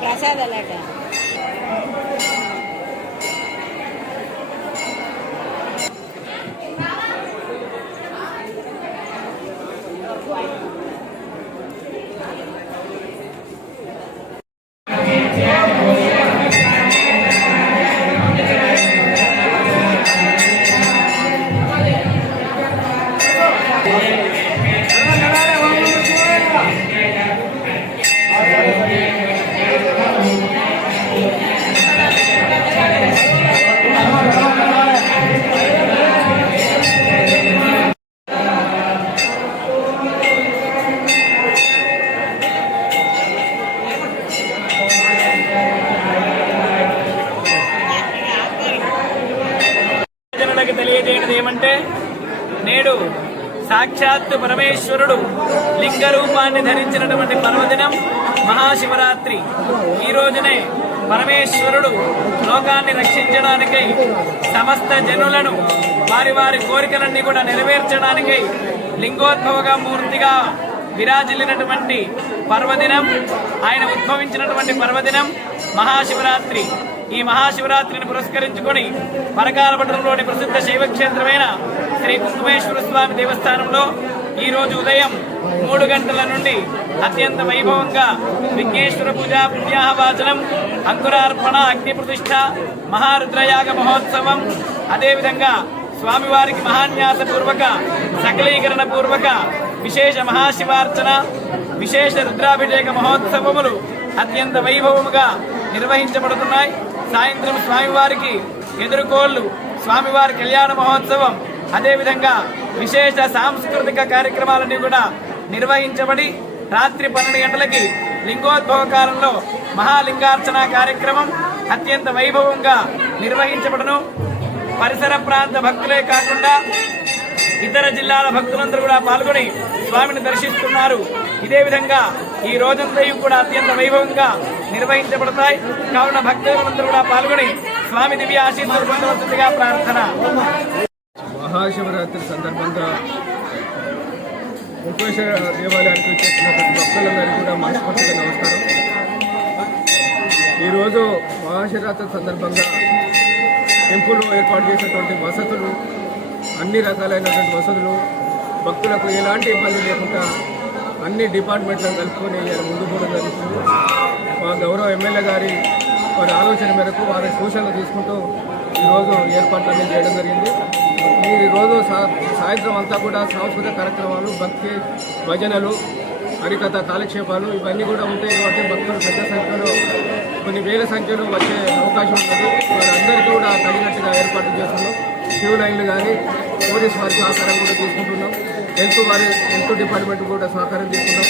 ప్రసాదాలట తెలియజేయడం ఏమంటే నేడు సాక్షాత్ పరమేశ్వరుడు లింగ రూపాన్ని ధరించినటువంటి పర్వదినం మహాశివరాత్రి. ఈ రోజునే పరమేశ్వరుడు లోకాన్ని రక్షించడానికై సమస్త జనులను వారి వారి కోరికలన్నీ కూడా నెరవేర్చడానికై లింగోద్భవగా మూర్తిగా విరాజిల్లినటువంటి పర్వదినం, ఆయన ఉద్భవించినటువంటి పర్వదినం మహాశివరాత్రి. ఈ మహాశివరాత్రిని పురస్కరించుకొని పరకాలపట్నంలోని ప్రసిద్ధ శైవక్షేత్రమైన శ్రీ కుంకుమేశ్వర స్వామి దేవస్థానంలో ఈ రోజు ఉదయం 3 గంటల నుండి అత్యంత వైభవంగా విఘ్నేశ్వర పూజ, పుణ్యాహవాచనం, అంకురార్పణ, అగ్ని ప్రతిష్ఠ, మహారుద్రయాగ మహోత్సవం, అదేవిధంగా స్వామివారికి మహాన్యాస పూర్వక సకలీకరణ పూర్వక విశేష మహాశివార్చన, విశేష రుద్రాభిషేక మహోత్సవములు అత్యంత వైభవముగా నిర్వహించబడుతున్నాయి. సాయంత్రం స్వామివారికి ఎదురుకోళ్లు, స్వామివారి కళ్యాణ మహోత్సవం, అదేవిధంగా విశేష సాంస్కృతిక కార్యక్రమాలన్నీ కూడా నిర్వహించబడి రాత్రి 12 గంటలకి లింగోద్భవ కాలంలో మహాలింగార్చన కార్యక్రమం అత్యంత వైభవంగా నిర్వహించబడను. పరిసర ప్రాంత భక్తులే కాకుండా ఇతర జిల్లాల భక్తులందరూ కూడా పాల్గొని స్వామిని దర్శిస్తున్నారు. ఇదే విధంగా ఈ రోజంతా కూడా అత్యంత వైభవంగా నిర్వహించబడతాయి. కావున భక్తులందరూ కూడా పాల్గొని స్వామి దివ్య ఆశీస్సులు పొందవలసిందిగా ప్రార్థన. మహాశివరాత్రి సందర్భంగా కుంకుమేశ్వర దేవాలయానికి వచ్చేసినటువంటి భక్తులందరికీ కూడా మనస్ఫూర్తిగా నమస్కారం. ఈరోజు మహాశివరాత్రి సందర్భంగా టెంపుల్లో ఏర్పాటు చేసినటువంటి వసతులు, అన్ని రకాలైనటువంటి వసతులు, భక్తులకు ఎలాంటి ఇబ్బంది లేకుండా అన్ని డిపార్ట్మెంట్లను కలుపుకొని ముందు కూడా జరుగుతుంది. మా గౌరవ ఎమ్మెల్యే గారి వారి ఆలోచన మేరకు వారి సూచనలు తీసుకుంటూ ఈరోజు ఏర్పాట్లన్నీ చేయడం జరిగింది. ఈరోజు సాయంత్రం అంతా కూడా సాంస్కృతిక కార్యక్రమాలు, భక్తి భజనలు, హరికథ కాలక్షేపాలు ఇవన్నీ కూడా ఉంటాయి. కాబట్టి భక్తులు పెద్ద సంఖ్యలో, కొన్ని వేల సంఖ్యలో వచ్చే అవకాశం ఉంటుంది. వారందరికీ కూడా తగినట్టుగా ఏర్పాట్లు చేస్తున్నాం. క్యూ లైన్లు కానీ పోలీస్ వారి సహకారం కూడా తీసుకుంటున్నాం. హెల్త్ డిపార్ట్మెంట్ కూడా సహకారం తీసుకున్నాం.